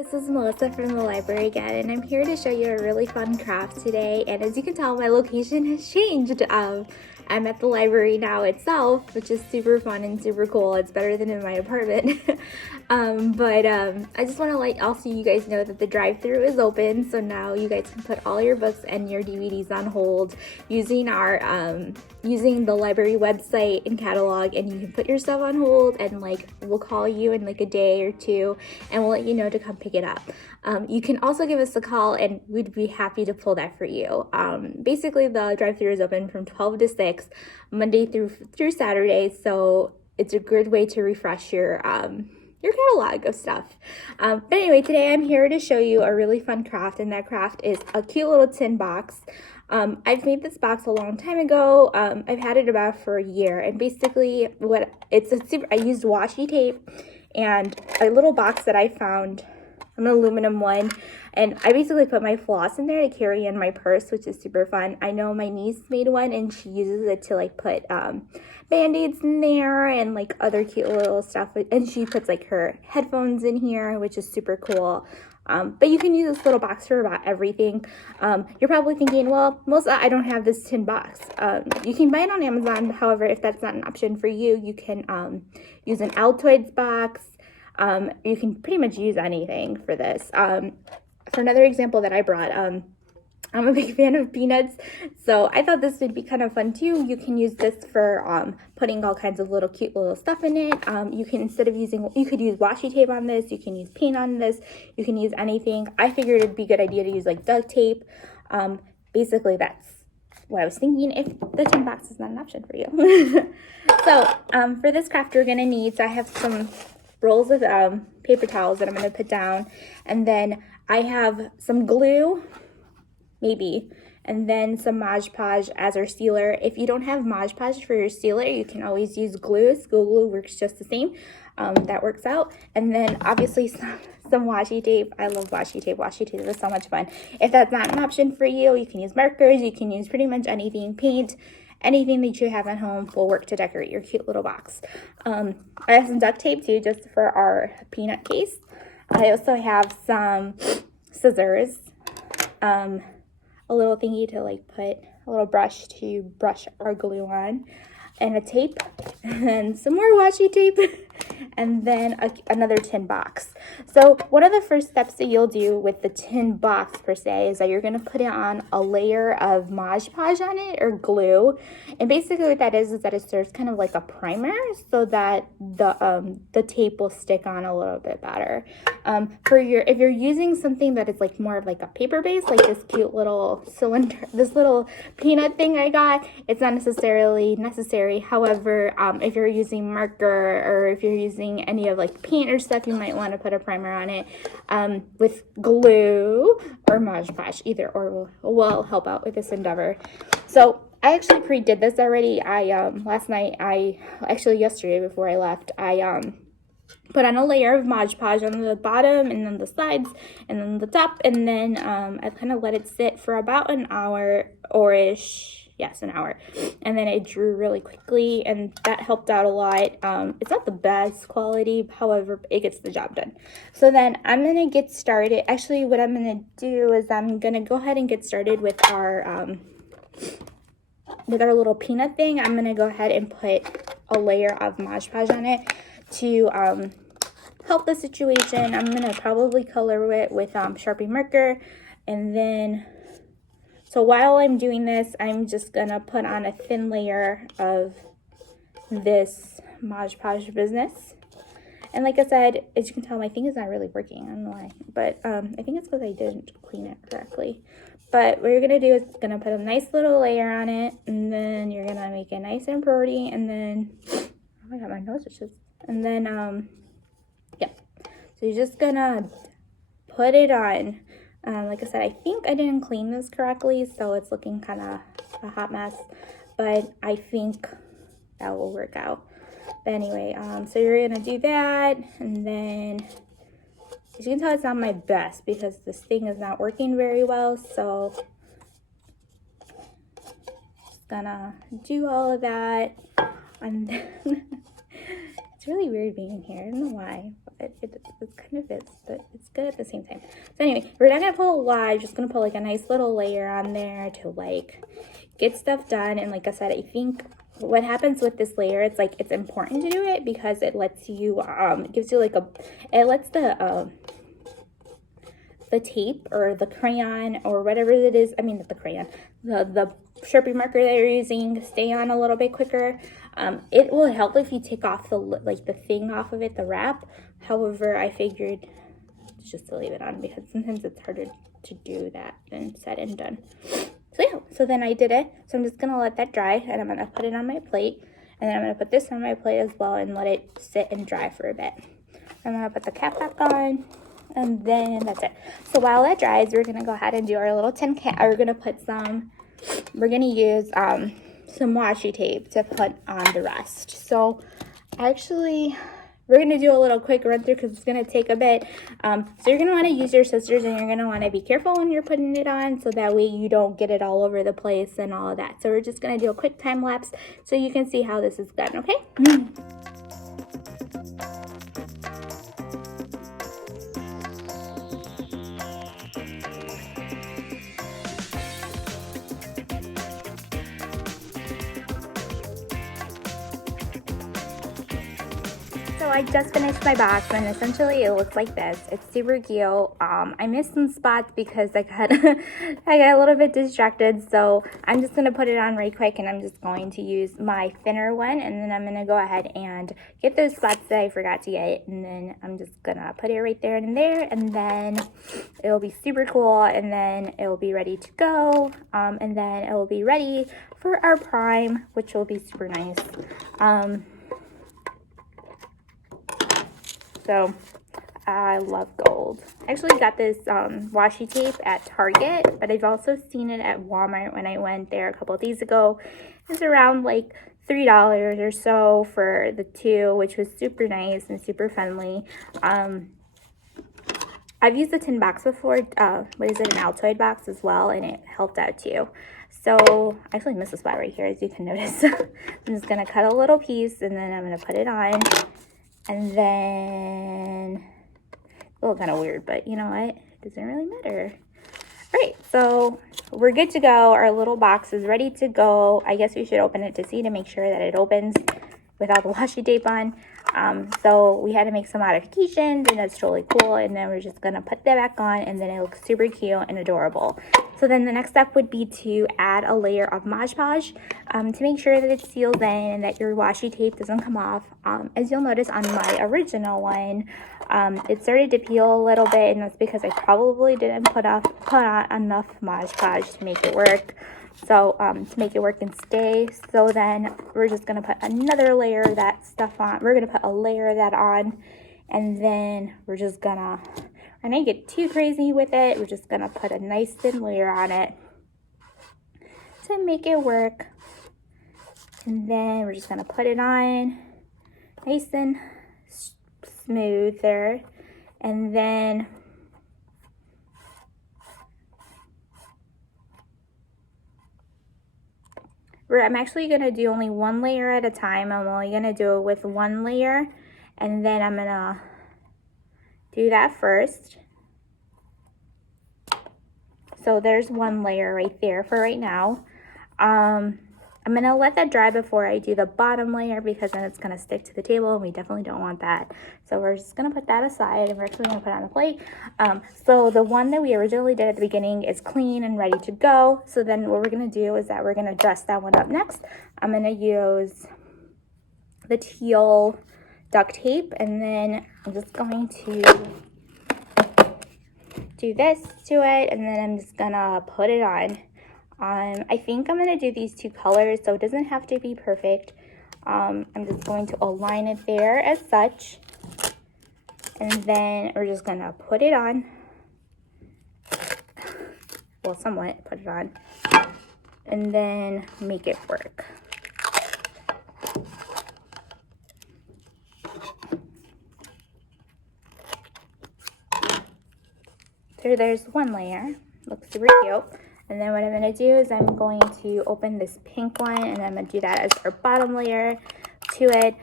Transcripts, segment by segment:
This is Melissa from the library again, and I'm here to show you a really fun craft today. And as you can tell, my location has changed. I'm at the library now itself, which is super fun and super cool. It's better than in my apartment. I just want to let also you guys know that the drive-thru is open, so now you guys can put all your books and your DVDs on hold using using the library website and catalog, and you can put your stuff on hold, and we'll call you in like a day or two, and we'll let you know to come pick it up. You can also give us a call, and we'd be happy to pull that for you. Basically, the drive-thru is open from 12 to 6, Monday through Saturday, so it's a good way to refresh your catalog of stuff. But anyway, today I'm here to show you a really fun craft, and that craft is a cute little tin box. I've made this box a long time ago. I've had it about for a year, and basically I used washi tape and a little box that I found, an aluminum one, and I basically put my floss in there to carry in my purse, which is super fun. I know my niece made one, and she uses it to put band-aids in there and other cute little stuff, and she puts her headphones in here, which is super cool. But you can use this little box for about everything. You're probably thinking, well, Melissa, I don't have this tin box. You can buy it on Amazon. However, if that's not an option for you, you can use an Altoids box. You can pretty much use anything for this. For another example that I brought, I'm a big fan of peanuts, so I thought this would be kind of fun too. You can use this for putting all kinds of cute little stuff in it. You can, you could use washi tape on this, you can use paint on this, you can use anything. I figured it'd be a good idea to use duct tape. Basically that's what I was thinking if the tin box is not an option for you. So for this craft we're gonna need, so I have some rolls of paper towels that I'm gonna put down, and then I have some glue, maybe, and then some Mod Podge as our sealer. If you don't have Mod Podge for your sealer, you can always use glue. School glue works just the same. That works out. And then obviously some washi tape. I love washi tape. Washi tape is so much fun. If that's not an option for you, you can use markers. You can use pretty much anything. Paint. Anything that you have at home will work to decorate your cute little box. I have some duct tape too, just for our peanut case. I also have some scissors. A little thingy to put a little brush to brush our glue on, and a tape, and some more washi tape, and then another tin box. So one of the first steps that you'll do with the tin box per se is that you're going to put it on a layer of Mod Podge on it, or glue. And basically what that is that it serves kind of like a primer, so that the tape will stick on a little bit better. If you're using something that is more of a paper base, like this cute little cylinder, this little peanut thing I got, it's not necessarily necessary. However, if you're using marker, or if you're using any of paint or stuff, you might want to put a primer on it with glue or Mod Podge. Either or will help out with this endeavor. So I actually pre-did this already. Yesterday before I left, I put on a layer of Mod Podge on the bottom, and then the sides, and then the top, and then I kind of let it sit for about an hour or ish. Yes, an hour. And then it drew really quickly, and that helped out a lot. It's not the best quality, however, it gets the job done. So then I'm going to get started. Actually, what I'm going to do is I'm going to go ahead and get started with our little peanut thing. I'm going to go ahead and put a layer of Mod Podge on it to help the situation. I'm going to probably color it with Sharpie marker, and then so while I'm doing this, I'm just going to put on a thin layer of this Mod Podge business. And like I said, as you can tell, my thing is not really working. I don't know why. But I think it's because I didn't clean it correctly. But what you're going to do is going to put a nice little layer on it. And then you're going to make it nice and pretty. And then, oh my God, my nose is just... And then, yeah. So you're just going to put it on. Like I said, I think I didn't clean this correctly, so it's looking kind of a hot mess, but I think that will work out. But anyway, so you're going to do that, and then as you can tell, it's not my best because this thing is not working very well, so just gonna do all of that, and then it's really weird being in here. I don't know why. but it kind of is, but it's good at the same time. So anyway, we're not gonna put a lot. I'm just gonna put like a nice little layer on there to like get stuff done. And like I said, I think what happens with this layer, it's like it's important to do it because it lets you it gives you like it lets the tape or the crayon or whatever it is, I mean not the crayon, the Sharpie marker that you're using stay on a little bit quicker. It will help if you take off the thing off of it, the wrap. However, I figured just to leave it on because sometimes it's harder to do that than said and done. So yeah, so then I did it. So I'm just gonna let that dry and I'm gonna put it on my plate, and then I'm gonna put this on my plate as well and let it sit and dry for a bit. I'm gonna put the cap back on, and then that's it. So while that dries, we're gonna go ahead and do our little tin can. We're gonna put we're gonna use some washi tape to put on the rest. So actually, we're gonna do a little quick run through because it's gonna take a bit. So you're gonna want to use your scissors, and you're gonna want to be careful when you're putting it on, so that way you don't get it all over the place and all of that. So we're just gonna do a quick time lapse so you can see how this is done. Okay. So I just finished my box, and essentially it looks like this. It's super cute. I missed some spots because I got I got a little bit distracted, so I'm just gonna put it on right quick, and I'm just going to use my thinner one, and then I'm gonna go ahead and get those spots that I forgot to get, and then I'm just gonna put it right there and there, and then it'll be super cool, and then it will be ready to go, and then it will be ready for our prime, which will be super nice. So I love gold. I actually got this washi tape at Target, but I've also seen it at Walmart when I went there a couple of days ago. It's around like $3 or so for the two, which was super nice and super friendly. I've used the tin box before. What is it, an Altoid box as well, and it helped out too. So I actually missed a spot right here, as you can notice. I'm just gonna cut a little piece, and then I'm gonna put it on. And then, a little kind of weird, but you know what? It doesn't really matter. All right, so we're good to go. Our little box is ready to go. I guess we should open it to see, to make sure that it opens without the washi tape on. So we had to make some modifications, and that's totally cool. And then we're just gonna put that back on, and then it looks super cute and adorable. So then the next step would be to add a layer of Mod Podge to make sure that it's sealed in and that your washi tape doesn't come off. As you'll notice on my original one, it started to peel a little bit, and that's because I probably didn't put on enough Mod Podge to make it work. So to make it work and stay. So then we're just gonna put another layer of that stuff on. We're gonna put a layer of that on, and then we're just gonna, we're not get too crazy with it. We're just gonna put a nice thin layer on it to make it work. And then we're just gonna put it on nice and smooth there. And then I'm actually going to do only one layer at a time. I'm only going to do it with one layer, and then I'm going to do that first. So there's one layer right there for right now. I'm going to let that dry before I do the bottom layer, because then it's going to stick to the table, and we definitely don't want that. So we're just going to put that aside, and we're actually going to put it on a plate. So the one that we originally did at the beginning is clean and ready to go. So then what we're going to do is that we're going to dress that one up next. I'm going to use the teal duct tape, and then I'm just going to do this to it, and then I'm just going to put it on. I think I'm going to do these two colors, so it doesn't have to be perfect. I'm just going to align it there as such. And then we're just going to put it on. Well, somewhat put it on. And then make it work. So there's one layer. Looks super cute. And then what I'm going to do is I'm going to open this pink one, and I'm going to do that as our bottom layer to it.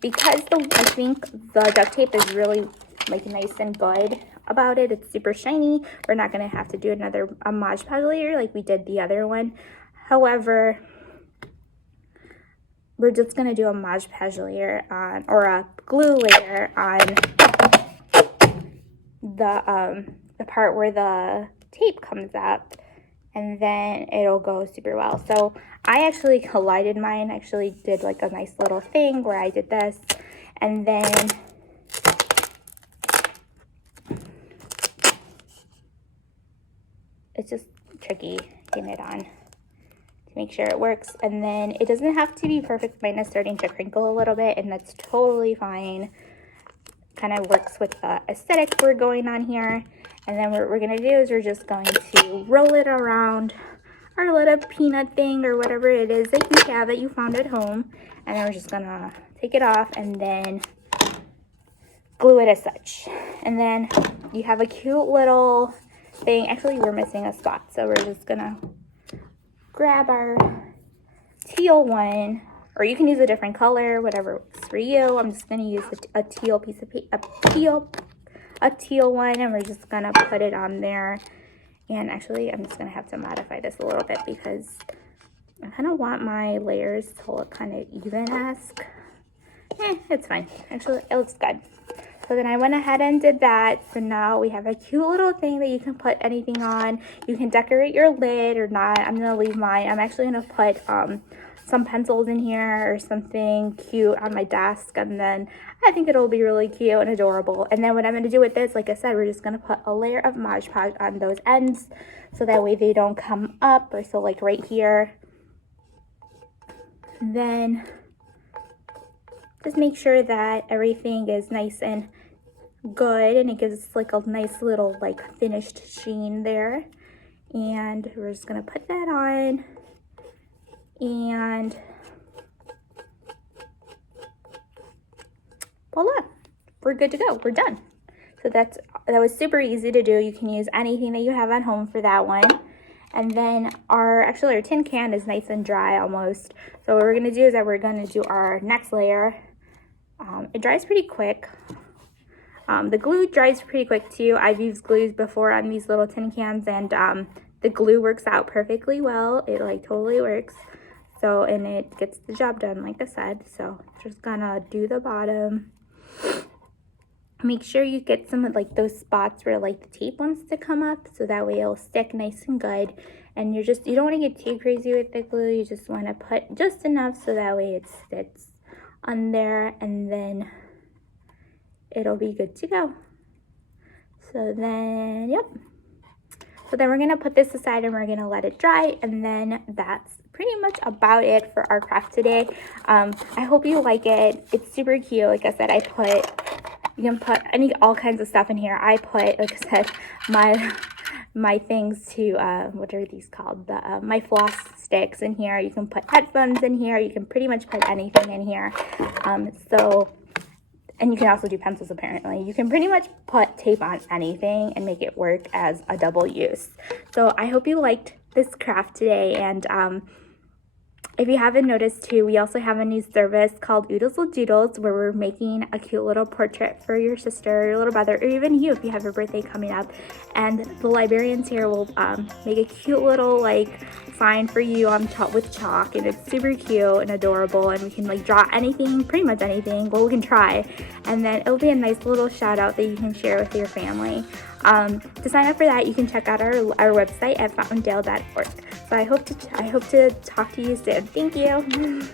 Because I think the duct tape is really like nice and good about it. It's super shiny. We're not going to have to do another Mod Podge layer like we did the other one. However, we're just going to do a Mod Podge layer on, or a glue layer on the part where the tape comes up, and then it'll go super well. So I actually collided mine, actually did like a nice little thing where I did this, and then it's just tricky getting it on to make sure it works. And then it doesn't have to be perfect. Mine is starting to crinkle a little bit, and that's totally fine. Kind of works with the aesthetic we're going on here. And then what we're going to do is we're just going to roll it around our little peanut thing or whatever it is that you have that you found at home. And then we're just going to take it off and then glue it as such. And then you have a cute little thing. Actually, we're missing a spot, so we're just going to grab our teal one. Or you can use a different color, whatever works for you. I'm just going to use a teal piece of paper, a teal one, and we're just going to put it on there. And actually, I'm just going to have to modify this a little bit because I kind of want my layers to look kind of even-esque. It's fine. Actually, it looks good. So then I went ahead and did that. So now we have a cute little thing that you can put anything on. You can decorate your lid or not. I'm going to leave mine. I'm actually going to put some pencils in here or something cute on my desk, and then I think it'll be really cute and adorable. And then what I'm going to do with this, like I said, we're just going to put a layer of Mod Podge on those ends so that way they don't come up, or so like right here. And then just make sure that everything is nice and good, and it gives like a nice little like finished sheen there. And we're just going to put that on. And voila, we're good to go. We're done. So that was super easy to do. You can use anything that you have at home for that one. And then our tin can is nice and dry almost. So what we're going to do is that we're going to do our next layer. It dries pretty quick. The glue dries pretty quick too. I've used glues before on these little tin cans, and the glue works out perfectly well. It like totally works. So, and it gets the job done, like I said. So, just gonna do the bottom. Make sure you get some of like those spots where like the tape wants to come up, so that way it'll stick nice and good. And you don't want to get too crazy with the glue. You just want to put just enough so that way it sits on there, and then it'll be good to go. So then, yep. So then we're going to put this aside and we're going to let it dry, and then that's pretty much about it for our craft today. I hope you like it. It's super cute. Like I said, you can put all kinds of stuff in here. I put, like I said, my things to, what are these called? My floss sticks in here. You can put headphones in here. You can pretty much put anything in here. And you can also do pencils, apparently. You can pretty much put tape on anything and make it work as a double use. So I hope you liked this craft today. And if you haven't noticed too, we also have a new service called Oodles with Doodles, where we're making a cute little portrait for your sister, your little brother, or even you if you have a birthday coming up. And the librarians here will make a cute little like sign for you on top with chalk, and it's super cute and adorable, and we can like draw anything, pretty much anything. Well, we can try, and then it'll be a nice little shout out that you can share with your family. To sign up for that, you can check out our website at fountaindale.org. So I hope to talk to you soon. Thank you.